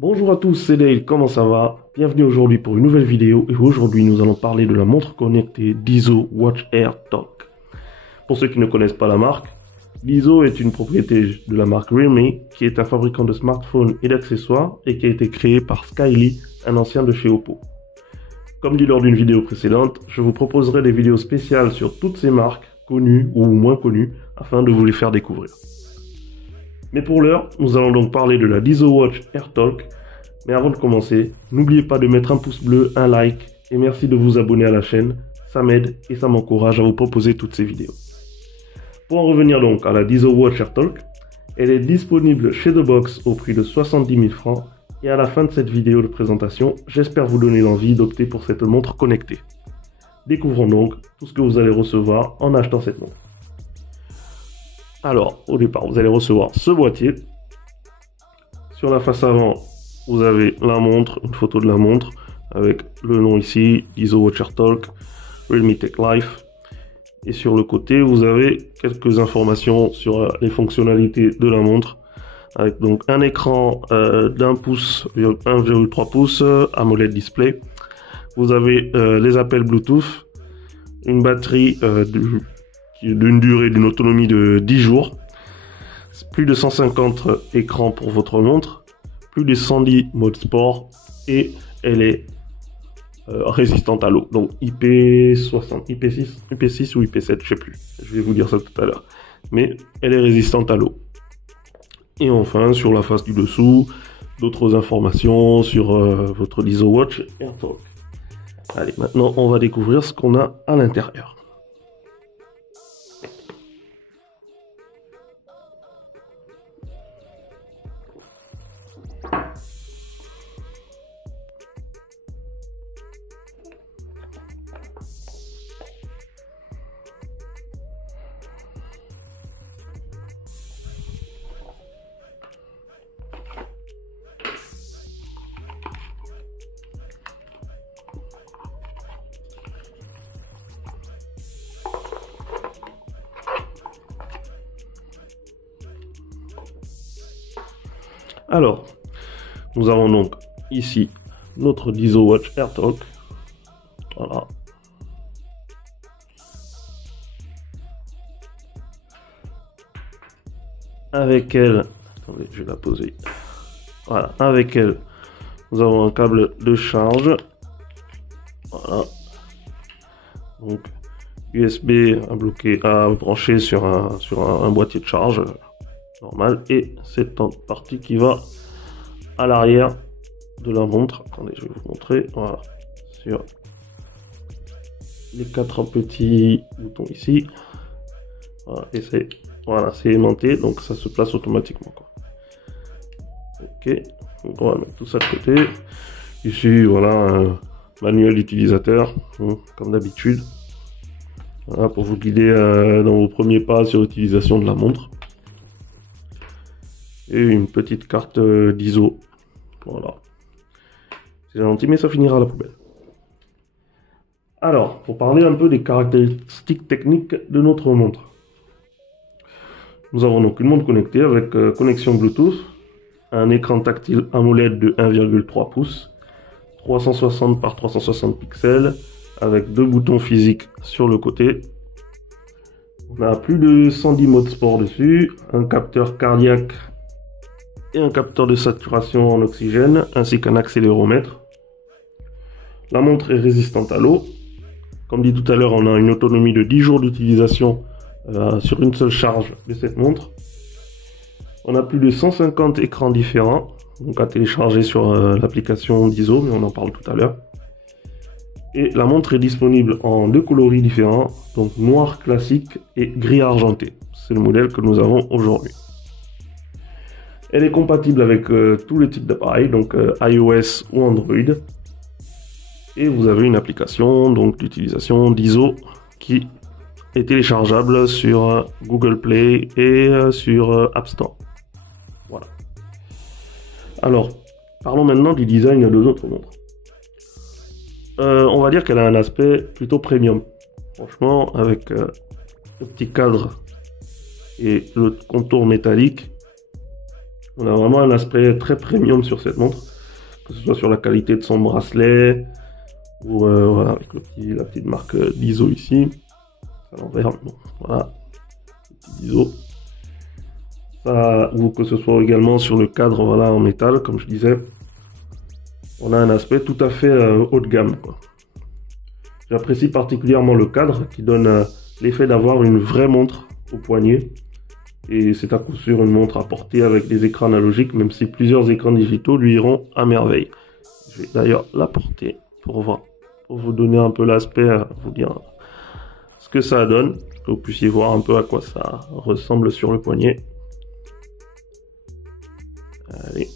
Bonjour à tous, c'est Dale, comment ça va? Bienvenue aujourd'hui pour une nouvelle vidéo et aujourd'hui nous allons parler de la montre connectée Dizo Watch Air Talk. Pour ceux qui ne connaissent pas la marque, Dizo est une propriété de la marque Realme qui est un fabricant de smartphones et d'accessoires et qui a été créé par Skyly, un ancien de chez Oppo. Comme dit lors d'une vidéo précédente, je vous proposerai des vidéos spéciales sur toutes ces marques, connues ou moins connues, afin de vous les faire découvrir. Mais pour l'heure, nous allons donc parler de la Dizo Watch Air Talk. Mais avant de commencer, n'oubliez pas de mettre un pouce bleu, un like et merci de vous abonner à la chaîne. Ça m'aide et ça m'encourage à vous proposer toutes ces vidéos. Pour en revenir donc à la Dizo Watch Air Talk, elle est disponible chez The Box au prix de 70 000 francs. Et à la fin de cette vidéo de présentation, j'espère vous donner l'envie d'opter pour cette montre connectée. Découvrons donc tout ce que vous allez recevoir en achetant cette montre. Alors, au départ, vous allez recevoir ce boîtier. Sur la face avant, vous avez la montre, une photo de la montre, avec le nom ici, Dizo Watch Air Talk, Realme Tech Life. Et sur le côté, vous avez quelques informations sur les fonctionnalités de la montre, avec donc un écran d'1 pouce, 1,3 pouces, AMOLED display. Vous avez les appels Bluetooth, une batterie d'une durée, d'une autonomie de 10 jours, plus de 150 écrans pour votre montre, plus de 110 modes sport et elle est résistante à l'eau. Donc IP60, IP6 ou IP7, je sais plus. Je vais vous dire ça tout à l'heure. Mais elle est résistante à l'eau. Et enfin, sur la face du dessous, d'autres informations sur votre Dizo Watch Air Talk. Allez, maintenant on va découvrir ce qu'on a à l'intérieur. Alors, nous avons donc ici notre Dizo Watch Air Talk. Voilà. Avec elle, attendez, je vais la poser. Voilà, avec elle, nous avons un câble de charge. Voilà. Donc, USB à brancher sur un boîtier de charge normal et cette partie qui va à l'arrière de la montre. Attendez, je vais vous montrer. Voilà, sur les 4 petits boutons ici. Voilà, et c'est aimanté, donc ça se place automatiquement, quoi. Ok, donc on va mettre tout ça de côté. Ici, voilà, un manuel d'utilisateur, comme d'habitude. Voilà, pour vous guider dans vos premiers pas sur l'utilisation de la montre. Et une petite carte d'ISO. Voilà. C'est gentil, mais ça finira à la poubelle. Alors, pour parler un peu des caractéristiques techniques de notre montre. Nous avons donc une montre connectée avec connexion Bluetooth, un écran tactile AMOLED de 1,3 pouces, 360 par 360 pixels, avec 2 boutons physiques sur le côté. On a plus de 110 modes sport dessus, un capteur cardiaque et un capteur de saturation en oxygène, ainsi qu'un accéléromètre. La montre est résistante à l'eau. Comme dit tout à l'heure, on a une autonomie de 10 jours d'utilisation sur une seule charge de cette montre. On a plus de 150 écrans différents, donc à télécharger sur l'application Dizo, mais on en parle tout à l'heure. Et la montre est disponible en 2 coloris différents, donc noir classique et gris argenté. C'est le modèle que nous avons aujourd'hui. Elle est compatible avec tous les types d'appareils, donc iOS ou Android. Et vous avez une application donc d'utilisation Dizo qui est téléchargeable sur Google Play et sur App Store. Voilà. Alors, parlons maintenant du design de notre montre. On va dire qu'elle a un aspect plutôt premium. Franchement, avec le petit cadre et le contour métallique, on a vraiment un aspect très premium sur cette montre. que ce soit sur la qualité de son bracelet, ou voilà, avec la petite marque d'ISO ici, à l'envers, bon, voilà, petit ISO. Ça, ou que ce soit également sur le cadre, voilà, en métal, comme je disais, on a un aspect tout à fait haut de gamme, quoi. J'apprécie particulièrement le cadre qui donne l'effet d'avoir une vraie montre au poignet. Et c'est à coup sûr une montre à porter avec des écrans analogiques, même si plusieurs écrans digitaux lui iront à merveille. Je vais d'ailleurs la porter pour voir, pour vous donner un peu l'aspect, vous dire ce que ça donne, que vous puissiez voir un peu à quoi ça ressemble sur le poignet. Allez.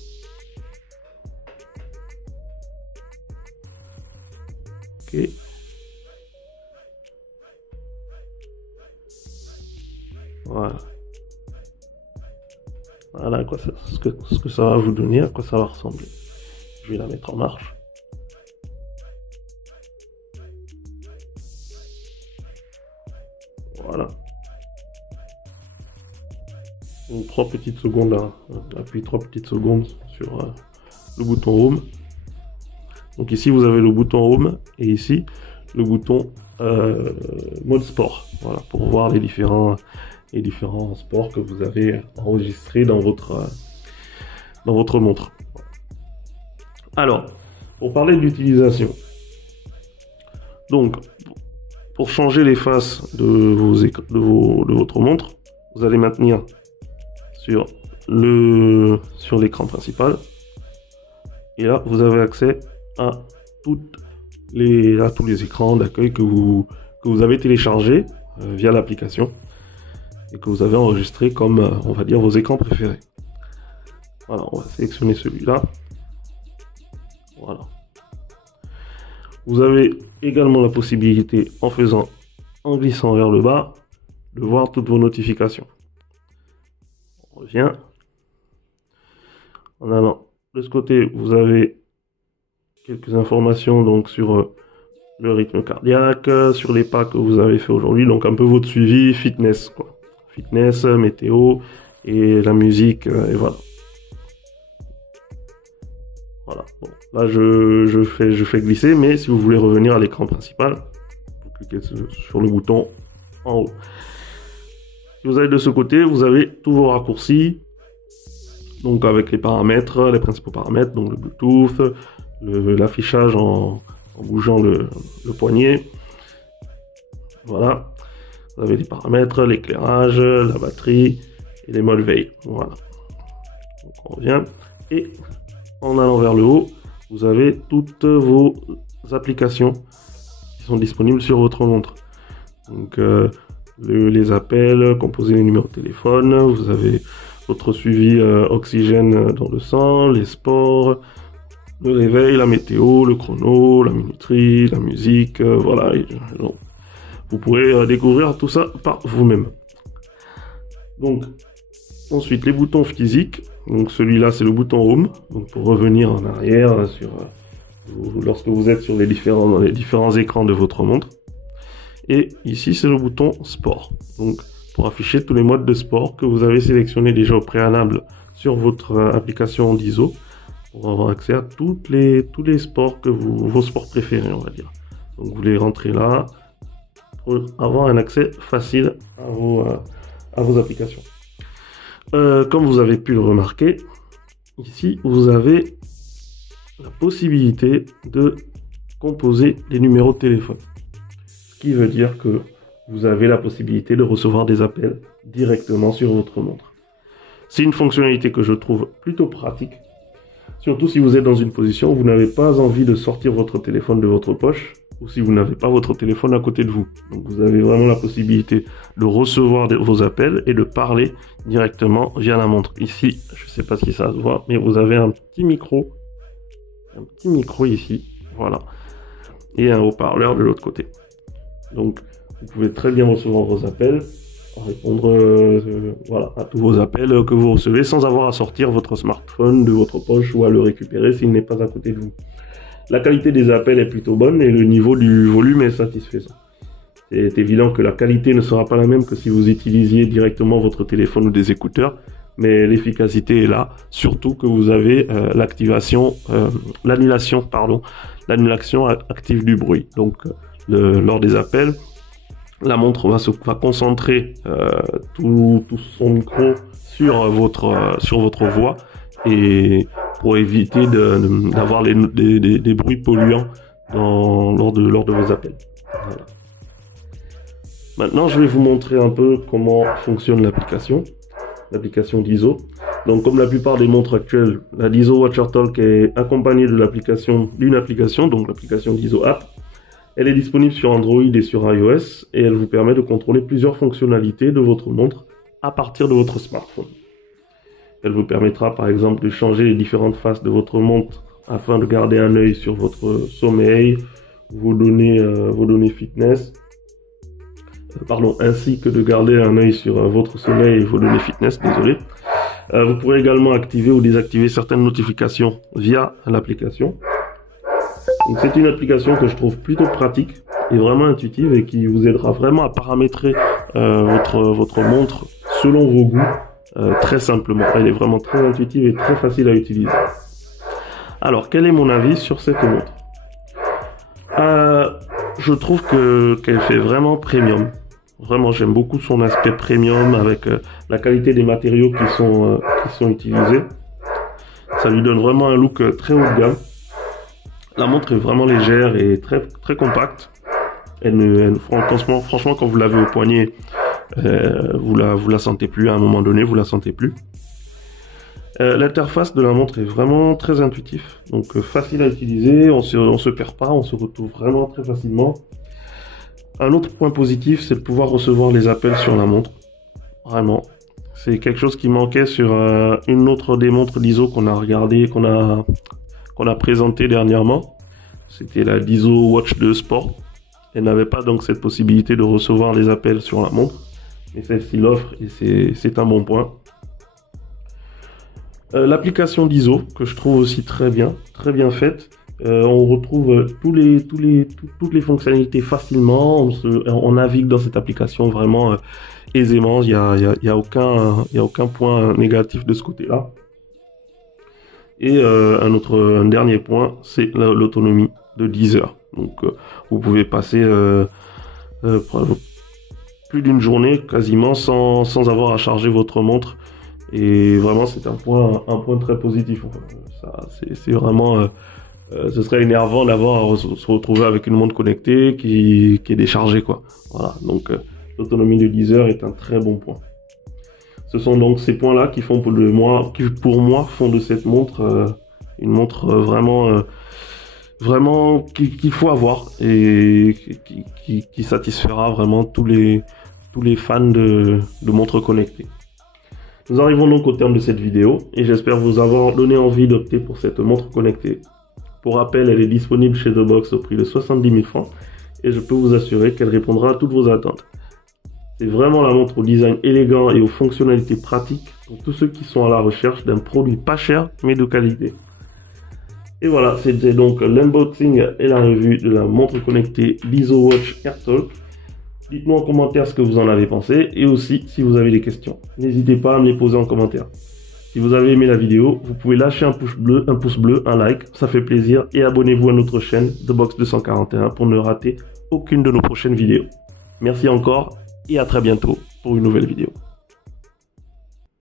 Ok. Voilà. Voilà à quoi ça, ce que ça va vous donner, à quoi ça va ressembler. Je vais la mettre en marche. Voilà. Donc, 3 petites secondes là. Appuie 3 petites secondes sur le bouton Home. Donc ici vous avez le bouton Home et ici le bouton mode sport. Voilà, pour voir les différents sports que vous avez enregistrés dans votre montre. Alors, pour parler de l'utilisation, donc pour changer les faces de votre montre, vous allez maintenir sur l'écran principal et là vous avez accès à tous les écrans d'accueil que vous avez téléchargés via l'application et que vous avez enregistré comme on va dire vos écrans préférés. Voilà, on va sélectionner celui-là. Voilà. Vous avez également la possibilité, en glissant vers le bas, de voir toutes vos notifications. On revient. En allant de ce côté, vous avez quelques informations donc sur le rythme cardiaque, sur les pas que vous avez fait aujourd'hui, donc un peu votre suivi fitness, quoi. Fitness, météo et la musique, et voilà. Voilà. Bon, là je fais glisser, mais si vous voulez revenir à l'écran principal, vous cliquez sur le bouton en haut. Si vous allez de ce côté, vous avez tous vos raccourcis, donc avec les paramètres, les principaux paramètres, donc le Bluetooth, l'affichage en bougeant le poignet. Voilà. Vous avez les paramètres, l'éclairage, la batterie et les modes veille. Voilà. Donc on revient. Et en allant vers le haut, vous avez toutes vos applications qui sont disponibles sur votre montre. Donc les appels, composer les numéros de téléphone, vous avez votre suivi oxygène dans le sang, les sports, le réveil, la météo, le chrono, la minuterie, la musique, voilà. Donc, vous pourrez découvrir tout ça par vous-même. Donc, ensuite, les boutons physiques. Donc, celui-là, c'est le bouton Home. Donc, pour revenir en arrière lorsque vous êtes sur les différents écrans de votre montre. Et ici, c'est le bouton Sport. Donc, pour afficher tous les modes de sport que vous avez sélectionnés déjà au préalable sur votre application d'ISO, pour avoir accès à tous les sports vos sports préférés, on va dire. Donc, vous les rentrez là pour avoir un accès facile à vos applications. Comme vous avez pu le remarquer, ici, vous avez la possibilité de composer les numéros de téléphone. Ce qui veut dire que vous avez la possibilité de recevoir des appels directement sur votre montre. C'est une fonctionnalité que je trouve plutôt pratique, surtout si vous êtes dans une position où vous n'avez pas envie de sortir votre téléphone de votre poche, ou si vous n'avez pas votre téléphone à côté de vous. Donc vous avez vraiment la possibilité de recevoir vos appels et de parler directement via la montre. Ici, je ne sais pas si ça se voit, mais vous avez un petit micro ici, voilà, et un haut-parleur de l'autre côté. Donc vous pouvez très bien recevoir vos appels, répondre voilà, à tous vos appels que vous recevez sans avoir à sortir votre smartphone de votre poche ou à le récupérer s'il n'est pas à côté de vous. La qualité des appels est plutôt bonne et le niveau du volume est satisfaisant. C'est évident que la qualité ne sera pas la même que si vous utilisiez directement votre téléphone ou des écouteurs, mais l'efficacité est là, surtout que vous avez l'annulation active du bruit. Donc lors des appels, la montre va concentrer tout son micro sur votre voix, et pour éviter d'avoir des bruits polluants lors de vos appels. Voilà. Maintenant, je vais vous montrer un peu comment fonctionne l'application d'ISO. Donc, comme la plupart des montres actuelles, la d'ISO WatcherTalk est accompagnée d'une application, donc l'application d'ISO App. Elle est disponible sur Android et sur iOS, et elle vous permet de contrôler plusieurs fonctionnalités de votre montre à partir de votre smartphone. Elle vous permettra par exemple de changer les différentes faces de votre montre afin de garder un œil sur votre sommeil, vos données fitness, ainsi que de garder un œil sur votre sommeil et vos données fitness, désolé. Vous pourrez également activer ou désactiver certaines notifications via l'application. Donc c'est une application que je trouve plutôt pratique et vraiment intuitive, et qui vous aidera vraiment à paramétrer votre montre selon vos goûts très simplement. Elle est vraiment très intuitive et très facile à utiliser. Alors, quel est mon avis sur cette montre? Je trouve qu'elle fait vraiment premium. Vraiment, j'aime beaucoup son aspect premium avec la qualité des matériaux qui sont utilisés. Ça lui donne vraiment un look très haut de gamme. La montre est vraiment légère et très compacte. Franchement, quand vous l'avez au poignet, vous la sentez plus. À un moment donné, vous la sentez plus. L'interface de la montre est vraiment très intuitive, donc facile à utiliser. On se perd pas, on se retrouve vraiment très facilement. Un autre point positif, c'est de pouvoir recevoir les appels sur la montre. Vraiment, c'est quelque chose qui manquait sur une autre des montres d'ISO qu'on a regardé, qu'on a présenté dernièrement. C'était la d'ISO Watch 2 Sport. Elle n'avait pas donc cette possibilité de recevoir les appels sur la montre, mais celle-ci l'offre, et c'est un bon point. L'application d'ISO, que je trouve aussi très bien faite. On retrouve toutes les fonctionnalités facilement. On navigue dans cette application vraiment aisément. Il y a aucun point négatif de ce côté-là. Et un dernier point, c'est l'autonomie de 10 heures. Donc vous pouvez passer plus d'une journée quasiment sans avoir à charger votre montre. Et vraiment, c'est un point très positif. C'est vraiment, ce serait énervant d'avoir à se retrouver avec une montre connectée qui est déchargée, quoi. Voilà. Donc, l'autonomie de 10 heures est un très bon point. Ce sont donc ces points-là qui pour moi, font de cette montre une montre vraiment qu'il faut avoir, et qui satisfera vraiment tous les fans de montres connectées. Nous arrivons donc au terme de cette vidéo, et j'espère vous avoir donné envie d'opter pour cette montre connectée. Pour rappel, elle est disponible chez The Box au prix de 70 000 francs, et je peux vous assurer qu'elle répondra à toutes vos attentes. C'est vraiment la montre au design élégant et aux fonctionnalités pratiques pour tous ceux qui sont à la recherche d'un produit pas cher mais de qualité. Et voilà, c'était donc l'unboxing et la revue de la montre connectée d'ISO Watch AirTalk. Dites-moi en commentaire ce que vous en avez pensé, et aussi si vous avez des questions. N'hésitez pas à me les poser en commentaire. Si vous avez aimé la vidéo, vous pouvez lâcher un pouce bleu, un like, ça fait plaisir, et abonnez-vous à notre chaîne The Box 241 pour ne rater aucune de nos prochaines vidéos. Merci encore, et à très bientôt pour une nouvelle vidéo.